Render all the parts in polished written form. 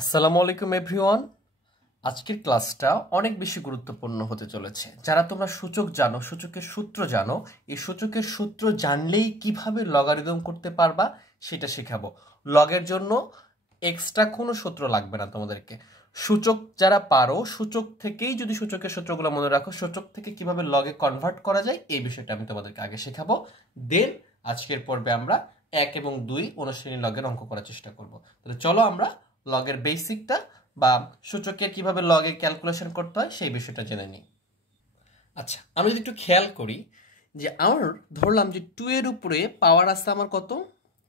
আসসালামু আলাইকুম এভরিওয়ান। আজকের ক্লাসটা অনেক বেশি গুরুত্বপূর্ণ হতে চলেছে। যারা তোমরা সূচক জানো, সূচকের সূত্র জানো, এই সূচকের সূত্র জানলেই কিভাবে লগারিদম করতে পারবা সেটা শেখাবো। লগের জন্য এক্সট্রা কোনো সূত্র লাগবে না তোমাদেরকে। সূচক যারা পারো, সূচক থেকেই যদি সূচকের সূত্রগুলো মনে রাখো, সূচক থেকে কিভাবে লগে কনভার্ট করা যায় এই বিষয়টা আমি তোমাদেরকে আগে শেখাবো। দেন আজকের পর্বে আমরা 1 এবং 2 অনুশ্রেণী লগের অঙ্ক করার চেষ্টা করব। তাহলে চলো আমরা লগের বেসিকটা বা সূচকের কিভাবে লগে ক্যালকুলেশন করতে হয় সেই বিষয়টা জেনে নিই। আচ্ছা, আমরা যদি একটু খেয়াল করি যে আমার ধরলাম যে 2 এর উপরে পাওয়ার আছে আমার কত,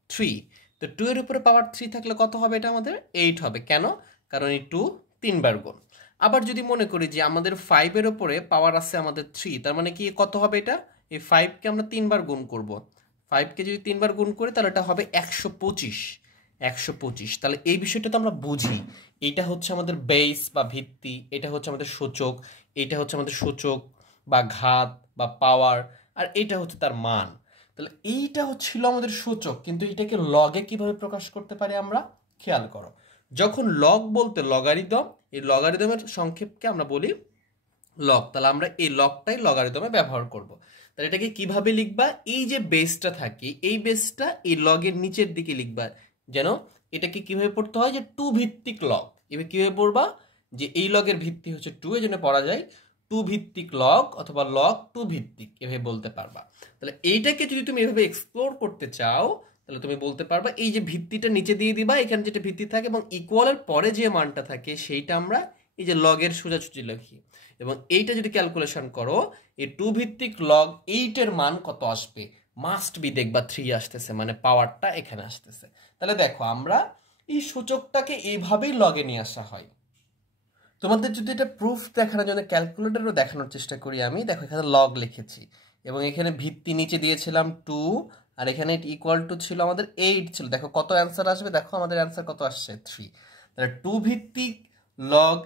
3। তো 2 এর উপরে পাওয়ার 3 থাকলে কত হবে? এটা আমাদের 8 হবে। কেন? কারণ এই 2 তিনবার গুণ। আবার যদি মনে করি যে আমাদের 5 এর উপরে পাওয়ার আছে আমাদের 3, তার মানে কি কত হবে? এটা এই 5 কে আমরা তিনবার গুণ করব। 5 কে যদি তিনবার গুণ করি তাহলে এটা হবে 125। 125, তাহলে এই বিষয়টা তো আমরা বুঝি। এইটা হচ্ছে আমাদের বেস বা ভিত্তি, এটা হচ্ছে আমাদের সূচক, এইটা হচ্ছে আমাদের সূচক বা ঘাত বা পাওয়ার, আর এইটা হচ্ছে তার মান। তাহলে এইটা হচ্ছিল আমাদের সূচক, কিন্তু এটাকে লগে কিভাবে প্রকাশ করতে পারি আমরা? খেয়াল করো, যখন লগ বলতে লগারিদম, এই লগারিদমের সংক্ষেপকে আমরা বলি লগ। তাহলে আমরা এই লগটাই লগারিদমে ব্যবহার করব। তাহলে এটাকে কিভাবে লিখবা? এই যে বেসটা থাকে, এই বেসটা এই লগের নিচের দিকে লিখবা। যেন এটাকে কিভাবে পড়তে হয় যে 2 ভিত্তিক লগ। এবার কিভাবে পড়বা? যে এই লগের ভিত্তি হচ্ছে 2, এই জন্য পড়া যায় 2 ভিত্তিক লগ অথবা লগ 2 ভিত্তিক, এভাবে বলতে পারবা। তাহলে এইটাকে যদি তুমি এভাবে এক্সপ্লোর করতে চাও তাহলে তুমি বলতে পারবা এই যে ভিত্তিটা নিচে দিয়ে দিবা, এখানে যেটা ভিত্তি থাকে এবং ইকুয়ালের পরে যে মানটা থাকে সেইটা আমরা এই যে লগের সোজাসুজি লিখি। এবং এইটা যদি ক্যালকুলেশন করো, এই 2 ভিত্তিক লগ 8 এর মান কত আসবে? মাস্ট বি দেখবা 3 আসতেছে, মানে পাওয়ারটা এখানে আসতেছে। তাহলে দেখো, আমরা এই সূচকটাকে এইভাবেই লগে নিয়ে আসা হয়। তোমাদের যদি এটা প্রুফ দেখানোর জন্য ক্যালকুলেটরও দেখানোর চেষ্টা করি আমি, দেখো এখানে লগ লিখেছি এবং এখানে ভিত্তি নিচে দিয়েছিলাম 2, আর এখানে ইকুয়াল টু ছিল আমাদের 8 ছিল। দেখো কত অ্যান্সার আসবে, দেখো আমাদের অ্যান্সার কত আসছে 3। তাহলে 2 ভিত্তিক লগ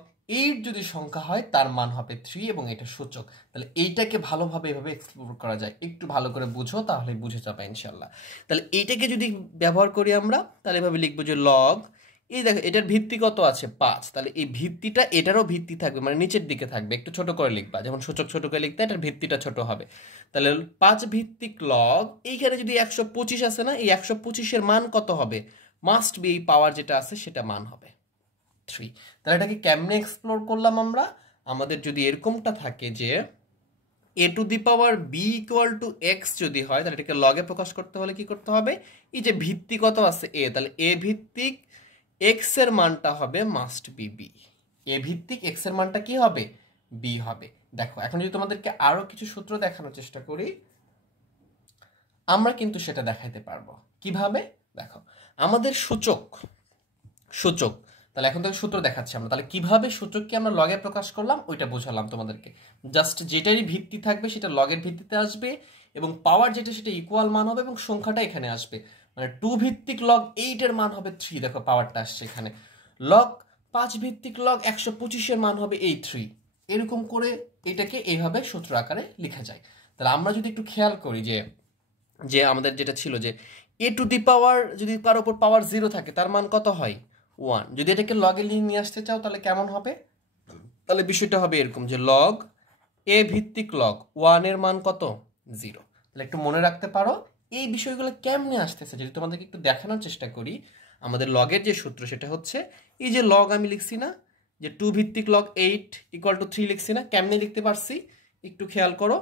8 যদি সংখ্যা হয় তার মান হবে 3 এবং এটা সূচক। তাহলে এইটাকে ভালোভাবে এভাবে এক্সপ্লোর করা যায়, একটু ভালো করে বুঝো তাহলে বুঝে যাবে ইনশাল্লাহ। তাহলে এইটাকে যদি ব্যবহার করি আমরা, তাহলে এভাবে লিখবো যে লগ, এই দেখো এটার ভিত্তি কত আছে? 5। তাহলে এই ভিত্তিটা এটারও ভিত্তি থাকবে, মানে নিচের দিকে থাকবে, একটু ছোট করে লিখবা, যেমন সূচক ছোট করে লিখতে এটার ভিত্তিটা ছোট হবে। তাহলে 5 ভিত্তিক লগ, এইখানে যদি 125 আছে না, এই 125 এর মান কত হবে? মাস্ট বি এই পাওয়ার যেটা আছে সেটা মান হবে 3। তাহলে এটাকে কেমনে এক্সপ্লোর করলাম আমরা? আমাদের যদি এরকমটা থাকে যে a to the power b equal to x যদি হয়, তাহলে এটাকে লগে প্রকাশ করতে হলে কি করতে হবে? এই যে ভিত্তি কত আছে এ, তাহলে এ ভিত্তিক এক্স এর মানটা হবে মাস্ট বি বি। এ ভিত্তিক এক্স এর মানটা কি হবে? বি হবে। দেখো এখন যদি তোমাদেরকে আরো কিছু সূত্র দেখানোর চেষ্টা করি, আমরা কিন্তু সেটা দেখাইতে পারবো। কিভাবে? দেখো, আমাদের সূচক সূচক তাহলে এখন থেকে সূত্র দেখাচ্ছি আমরা। তাহলে কিভাবে সূচককে আমরা লগে প্রকাশ করলাম ওইটা বোঝালাম তোমাদেরকে। জাস্ট যেটারই ভিত্তি থাকবে সেটা লগের ভিত্তিতে আসবে এবং পাওয়ার যেটা সেটা ইকুয়াল মান হবে এবং সংখ্যাটা এখানে আসবে। মানে 2 ভিত্তিক লগ 8 এর মান হবে 3, দেখো পাওয়ারটা আসছে এখানে। লগ 5 ভিত্তিক লগ 125 এর মান হবে এই 3। এরকম করে এটাকে এইভাবে সূত্র আকারে লেখা যায়। তাহলে আমরা যদি একটু খেয়াল করি যে যে আমাদের যেটা ছিল যে এ টু দি পাওয়ার যদি কারোর উপর পাওয়ার 0 থাকে তার মান কত হয়? 1। যদি এটাকে লগে নিয়ে আসতে চাও তাহলে কেমন হবে? তাহলে বিষয়টা হবে এরকম যে লগ এ ভিত্তিক লগ 1 এর মান কত? 0। তাহলে একটু মনে রাখতে পারো এই বিষয়গুলো কেমনে আসতেছে। যদি তোমাদেরকে একটু দেখানোর চেষ্টা করি, আমাদের লগের যে সূত্র সেটা হচ্ছে এই যে লগ আমি লিখছি না, যে 2 ভিত্তিক লগ 8 ইকুয়াল টু 3 লিখছি না, কেমনে লিখতে পারছি একটু খেয়াল করো।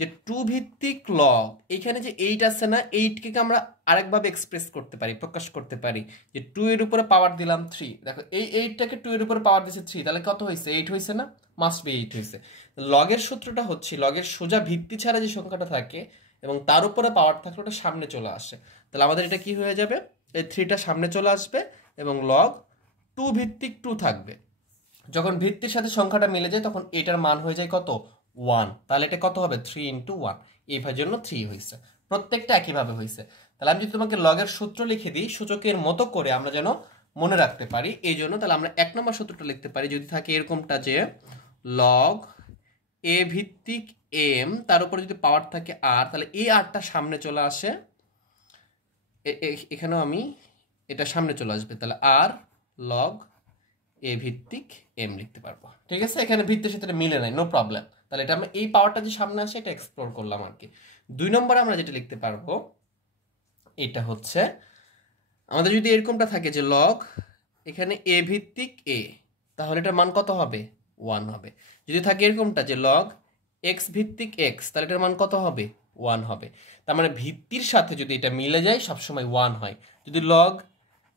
যে 2 ভিত্তিক লগ, এইখানে যে 8 আছে না, 8 কে আমরা আরেকভাবে এক্সপ্রেস করতে পারি, প্রকাশ করতে পারি যে 2 এর উপরে পাওয়ার দিলাম 3। দেখো এই 8টাকে 2 এর উপরে পাওয়ার দিয়েছে 3, তাহলে কত হয়েছে? 8 হয়েছে না? মাস্ট বি 8 হয়েছে। লগের সূত্রটা হচ্ছে লগের সোজা ভিত্তি ছাড়া যে সংখ্যাটা থাকে এবং তার উপরে পাওয়ার থাকলে ওটা সামনে চলে আসে। তাহলে আমাদের এটা কি হয়ে যাবে? এই 3টা সামনে চলে আসবে এবং লগ 2 ভিত্তিক 2 থাকবে। যখন ভিত্তির সাথে সংখ্যাটা মিলে যায় তখন এটার মান হয়ে যায় কত? 1। তাহলে এটা কত হবে? 3 ইন্টু 1। এইভাবে জন্য 3 হয়েছে। প্রত্যেকটা একইভাবে হয়েছে। তাহলে আমি যদি তোমাকে লগের সূত্র লিখে দিই সূচকের মতো করে আমরা যেন মনে রাখতে পারি, এই জন্য তাহলে আমরা 1 নম্বর সূত্রটা লিখতে পারি যদি থাকে এরকমটা যে লগ এ ভিত্তিক এম, তার উপরে যদি পাওয়ার থাকে আর, তাহলে এই আরটা সামনে চলে আসে, এখানেও আমি এটা সামনে চলে আসবে। তাহলে আর লগ এ ভিত্তিক এম লিখতে পারবো। ঠিক আছে, এখানে ভিত্তির সাথে মিলে নাই, নো প্রবলেম। তাহলে এটা আমরা এই পাওয়ারটা যে সামনে আসে এটা এক্সপ্লোর করলাম আর কি। 2 নম্বরে আমরা যেটা লিখতে পারবো এটা হচ্ছে আমাদের যদি এরকমটা থাকে যে লগ এখানে এ ভিত্তিক এ, তাহলে এটার মান কত হবে? 1 হবে। যদি থাকে এরকমটা যে লগ এক্স ভিত্তিক এক্স, তাহলে এটার মান কত হবে? 1 হবে। তার মানে ভিত্তির সাথে যদি এটা মিলে যায় সবসময় 1 হয়। যদি লগ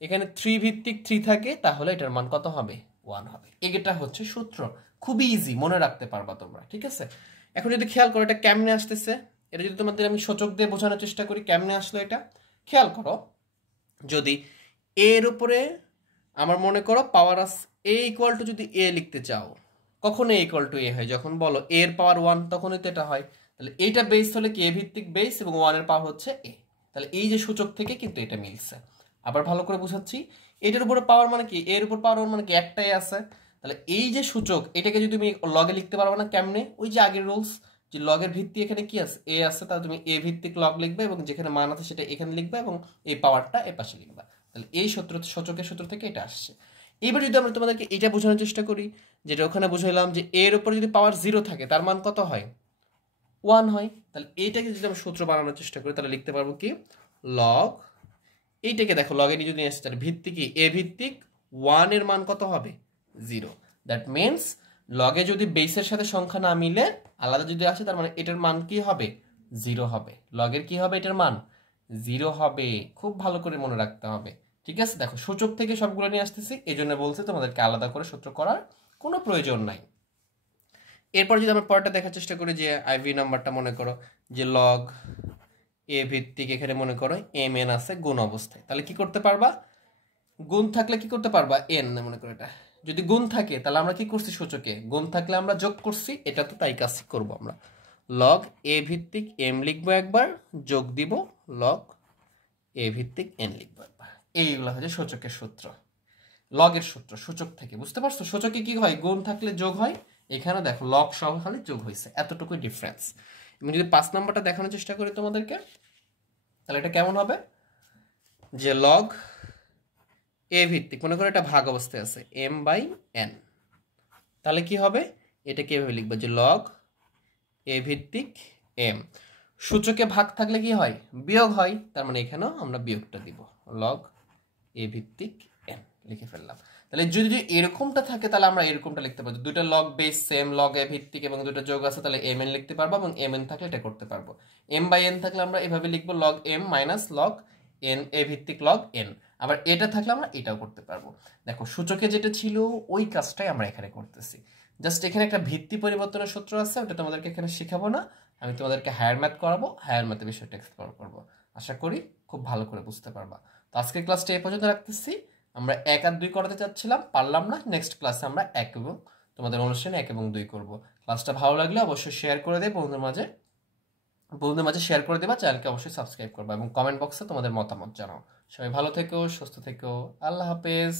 এখানে 3 ভিত্তিক 3 থাকে তাহলে এটার মান কত হবে? 1 হবে। এটা হচ্ছে সূত্র, খুবই ইজি, মনে রাখতে পারবা তোমরা। ঠিক আছে, এখন যদি খেয়াল করো এটা কেমনে আসতেছে, এটা যদি তোমাদের আমি সূচক দিয়ে বোঝানোর চেষ্টা করি কেমনে আসলো এটা, খেয়াল করো। যদি এর উপরে আমার মনে করো পাওয়ার আস এ ইকুয়াল টু, যদি এ লিখতে চাও কখন এ ইকুয়াল টু এ হয়? যখন বলো এর পাওয়ার 1 তখনই তো এটা হয়। তাহলে এইটা বেস হলে কি এ ভিত্তিক বেস এবং 1 এর পাওয়ার হচ্ছে এ। তাহলে এই যে সূচক থেকে কিন্তু এটা মিলছে। আবার ভালো করে বুঝাচ্ছি, এটার উপরে পাওয়ার মানে কি, এর উপর পাওয়ার মানে কি, একটাই আছে। তাহলে এই যে সূচক এটাকে যদি তুমি লগে লিখতে পারবে না কেমনে? ওই যে আগের রুলস, যে লগের ভিত্তি এখানে কি আছে, এ আছে, তাহলে তুমি এ ভিত্তিক লগ লিখবে এবং যেখানে মান আছে সেটা এখানে লিখবে এবং এই পাওয়ারটা এ পাশে লিখবা। তাহলে এই সূচকের সূত্র থেকে এটা আসছে। এবার যদি আমরা তোমাদেরকে এটা বোঝানোর চেষ্টা করি, যেটা ওখানে বুঝাইলাম যে এর উপরে যদি পাওয়ার 0 থাকে তার মান কত হয়? 1 হয়। তাহলে এইটাকে যদি আমরা সূত্র বানানোর চেষ্টা করি তাহলে লিখতে পারবো কি, লগ, এইটাকে দেখো লগের যদি আসছে তাহলে ভিত্তি কি, এ ভিত্তিক 1 এর মান কত হবে? 0। দ্যাট মিনস লগে যদি বেসের সাথে সংখ্যা না মিলে আলাদা যদি আসে তার মানে এটার মান কি হবে? 0 হবে। লগের কি হবে? এটার মান 0 হবে। খুব ভালো করে মনে রাখতে হবে। ঠিক আছে, দেখো সূচক থেকে সবগুলো নিয়ে আসতেছি, এই জন্য বলছে তোমাদেরকে আলাদা করে সূত্র করার কোনো প্রয়োজন নাই। এরপর যদি আমরা পরেরটা দেখার চেষ্টা করি, যে আইভি নাম্বারটা মনে করো যে লগ এ ভিত্তিক এখানে মনে করো এম এন আছে গুণ অবস্থায়, তাহলে কি করতে পারবা? গুণ থাকলে কি করতে পারবা? এন মনে করো, এটা যদি গুণ থাকে তাহলে আমরা কি করছি, সূচকে গুণ থাকলে আমরা যোগ করছি, এটা তো তাই কাজ করবো আমরা। লগ এ ভিত্তিক এম লিখবো একবার, যোগ দিব লগ এ ভিত্তিক এন লিখবো একবার। এইগুলো হচ্ছে সূচকের সূত্র, লগের সূত্র সূচক থেকে। বুঝতে পারছো সূচকে কি হয়? গুণ থাকলে যোগ হয়। এখানে দেখো লগ সহ খালি যোগ হয়েছে, এতটুকুই ডিফারেন্স। আমি যদি 5 নাম্বারটা দেখানোর চেষ্টা করি তোমাদেরকে, তাহলে এটা কেমন হবে? যে লগ এ ভিত্তিক মনে করো এটা ভাগ অবস্থায় আছে এম বাই এন, তাহলে কি হবে? এটাকে এভাবে লিখবো যে লগ এ ভিত্তিক এম। সূচকে ভাগ থাকলে কি হয়? বিয়োগ হয়। তার মানে এখানেও আমরা বিয়োগটা দিব, লগ এ ভিত্তিক এম লিখে ফেললাম। তাহলে যদি এরকমটা থাকে তাহলে আমরা এরকমটা লিখতে পারবো, দুইটা লগ বেস সেম, লগ এ ভিত্তিক এবং দুটো যোগ আছে, তাহলে এম এন লিখতে পারবো এবং এম এন থাকলে এটা করতে পারবো। এম বাই এন থাকলে আমরা এভাবে লিখবো log M minus log N এ ভিত্তিক লগ এন। আবার এটা থাকলে আমরা এটাও করতে পারবো। দেখো সূচকে যেটা ছিল ওই কাজটাই আমরা এখানে করতেছি, জাস্ট এখানে একটা ভিত্তি পরিবর্তনের সূত্র আছে, ওটা তোমাদেরকে এখানে শেখাবো না, আমি তোমাদেরকে হায়ার ম্যাথ করাবো, হায়ার ম্যাথে বিষয়টা এক্সপ্লোর করবো। আশা করি খুব ভালো করে বুঝতে পারবা। তো আজকের ক্লাসটা এই পর্যন্ত রাখতেছি। আমরা 1 আর 2 করাতে চাচ্ছিলাম, পারলাম না। নেক্সট ক্লাসে আমরা 1 এবং তোমাদের অনুষ্ঠানে 1 এবং 2 করব। ক্লাসটা ভালো লাগলে অবশ্যই শেয়ার করে দেবে বন্ধুদের মাঝে শেয়ার করে দেবা, চ্যানেলকে অবশ্যই সাবস্ক্রাইব করবা এবং কমেন্ট বক্সে তোমাদের মতামত জানাও। সবাই ভালো থেকো, সুস্থ থেকো, আল্লাহ হাফেজ।